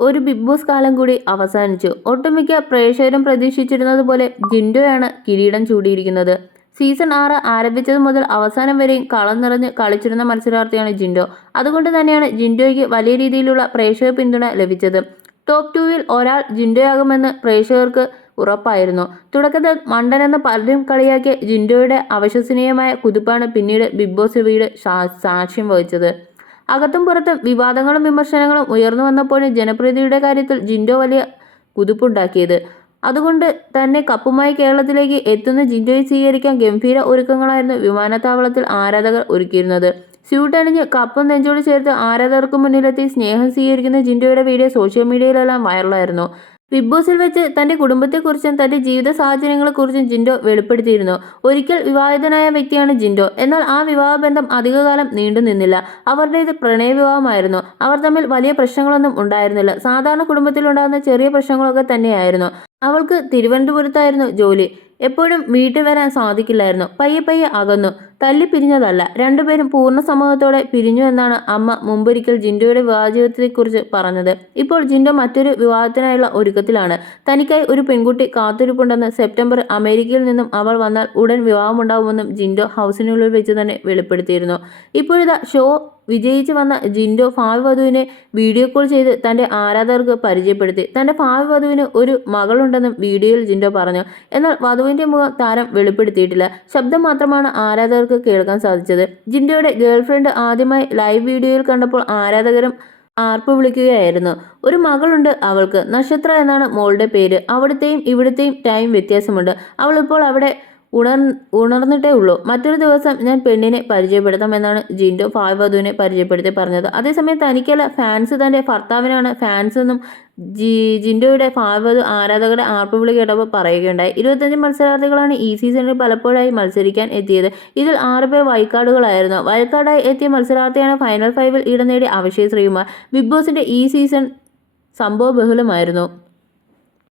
ഒരു big boss കാലം കൂടി അവസാനിച്ചു. ഒട്ടുമിക്ക പ്രേക്ഷകരും പ്രതീക്ഷിച്ചിരുന്നത് പോലെ ജിൻഡോയാണ് കിരീടം ചൂടിയിരിക്കുന്നത്. സീസൺ ആറ് ആരംഭിച്ചത് മുതൽ അവസാനം വരെയും കളം നിറഞ്ഞ് കളിച്ചിരുന്ന മത്സരാർത്ഥിയാണ് ജിൻഡോ. അതുകൊണ്ട് തന്നെയാണ് ജിൻഡോയ്ക്ക് വലിയ രീതിയിലുള്ള പ്രേക്ഷക പിന്തുണ ലഭിച്ചത്. ടോപ്പ് ടൂവിൽ ഒരാൾ ജിൻഡോയാകുമെന്ന് പ്രേക്ഷകർക്ക് ഉറപ്പായിരുന്നു. തുടക്കത്തിൽ മണ്ടൻ എന്ന പലരും കളിയാക്കിയ ജിൻഡോയുടെ അവിശ്വസനീയമായ കുതിപ്പാണ് പിന്നീട് ബിഗ് ബോസ് വീട് സാക്ഷ്യം വഹിച്ചത്. അകത്തും പുറത്തും വിവാദങ്ങളും വിമർശനങ്ങളും ഉയർന്നു വന്നപ്പോഴും ജനപ്രീതിയുടെ കാര്യത്തിൽ ജിൻഡോ വലിയ കുതിപ്പുണ്ടാക്കിയത്. അതുകൊണ്ട് തന്നെ കപ്പുമായി കേരളത്തിലേക്ക് എത്തുന്ന ജിൻഡോയെ സ്വീകരിക്കാൻ ഗംഭീര ഒരുക്കങ്ങളായിരുന്നു വിമാനത്താവളത്തിൽ ആരാധകർ ഒരുക്കിയിരുന്നത്. സ്യൂട്ട് അണിഞ്ഞ് കപ്പും നെഞ്ചോട് ചേർത്ത് ആരാധകർക്ക് മുന്നിലെത്തി സ്നേഹം സ്വീകരിക്കുന്ന ജിൻഡോയുടെ വീഡിയോ സോഷ്യൽ മീഡിയയിലെല്ലാം വൈറലായിരുന്നു. ബിഗ് ബോസിൽ വെച്ച് തന്റെ കുടുംബത്തെക്കുറിച്ചും തന്റെ ജീവിത സാഹചര്യങ്ങളെക്കുറിച്ചും ജിൻഡോ വെളിപ്പെടുത്തിയിരുന്നു. ഒരിക്കൽ വിവാഹിതനായ വ്യക്തിയാണ് ജിൻഡോ. എന്നാൽ ആ വിവാഹബന്ധം അധികകാലം നീണ്ടു നിന്നില്ല. അവരുടേത് പ്രണയവിവാഹമായിരുന്നു. അവർ തമ്മിൽ വലിയ പ്രശ്നങ്ങളൊന്നും ഉണ്ടായിരുന്നില്ല. സാധാരണ കുടുംബത്തിലുണ്ടാകുന്ന ചെറിയ പ്രശ്നങ്ങളൊക്കെ തന്നെയായിരുന്നു. അവൾക്ക് തിരുവനന്തപുരത്തായിരുന്നു ജോലി. എപ്പോഴും വീട്ടിൽ വരാൻ സാധിക്കില്ലായിരുന്നു. പയ്യെ പയ്യെ അകന്നു. തല്ലി പിരിഞ്ഞതല്ല രണ്ടുപേരും പൂർണ സമ്മതത്തോടെ പിരിഞ്ഞു എന്നാണ് അമ്മ മുമ്പൊരിക്കൽ ജിൻഡോയുടെ വിവാഹജീവിതത്തെക്കുറിച്ച് പറഞ്ഞത്. ഇപ്പോൾ ജിൻഡോ മറ്റൊരു വിവാഹത്തിനായുള്ള ഒരുക്കത്തിലാണ്. തനിക്കായി ഒരു പെൺകുട്ടി കാത്തിരിപ്പുണ്ടെന്ന് സെപ്റ്റംബർ അമേരിക്കയിൽ നിന്നും അവൾ വന്നാൽ ഉടൻ വിവാഹമുണ്ടാവുമെന്നും ജിൻഡോ ഹൗസിനുള്ളിൽ വെച്ച് തന്നെ വെളിപ്പെടുത്തിയിരുന്നു. ഇപ്പോഴിതാ ഷോ വിജയിച്ച് വന്ന ജിൻഡോ ഭാവി വധുവിനെ വീഡിയോ കോൾ ചെയ്ത് തന്റെ ആരാധകർക്ക് പരിചയപ്പെടുത്തി. തന്റെ ഭാവി വധുവിന് ഒരു മകളുണ്ടെന്നും വീഡിയോയിൽ ജിൻഡോ പറഞ്ഞു. എന്നാൽ വധുവിന്റെ മുഖം താരം വെളിപ്പെടുത്തിയിട്ടില്ല. ശബ്ദം മാത്രമാണ് ആരാധകർക്ക് കേൾക്കാൻ സാധിച്ചത്. ജിൻഡോയുടെ ഗേൾഫ്രണ്ട് ആദ്യമായി ലൈവ് വീഡിയോയിൽ കണ്ടപ്പോൾ ആരാധകരും ആർപ്പ് വിളിക്കുകയായിരുന്നു. ഒരു മകളുണ്ട് അവൾക്ക്. നക്ഷത്ര എന്നാണ് മോളുടെ പേര്. അവിടുത്തെയും ഇവിടുത്തെയും ടൈം വ്യത്യാസമുണ്ട്. അവളിപ്പോൾ അവിടെ ഉണർ ഉണർന്നിട്ടേ ഉള്ളൂ. മറ്റൊരു ദിവസം ഞാൻ പെണ്ണിനെ പരിചയപ്പെടുത്താം എന്നാണ് ജിൻഡോ ഫായ് പരിചയപ്പെടുത്തി പറഞ്ഞത്. അതേസമയം തനിക്കല്ല ഫാൻസ് തന്റെ ഭർത്താവിനാണ് ഫാൻസ് എന്നും ജി ജിൻഡോയുടെ ഫാവത് ആരാധകരുടെ ആർപ്പുവിളി കേട്ടപ്പോൾ പറയുകയുണ്ടായി. ഇരുപത്തഞ്ച് മത്സരാർത്ഥികളാണ് ഈ സീസണിൽ പലപ്പോഴായി മത്സരിക്കാൻ എത്തിയത്. ഇതിൽ ആറുപേർ വൈക്കാർഡുകളായിരുന്നു വൈക്കാർഡായി എത്തിയ മത്സരാർത്ഥിയാണ് ഫൈനൽ ഫൈവിൽ ഇടം നേടിയ അഭിഷേക് ശ്രീകുമാർ. ബിഗ് ബോസിന്റെ ഈ സീസൺ സംഭവ ബഹുലമായിരുന്നു.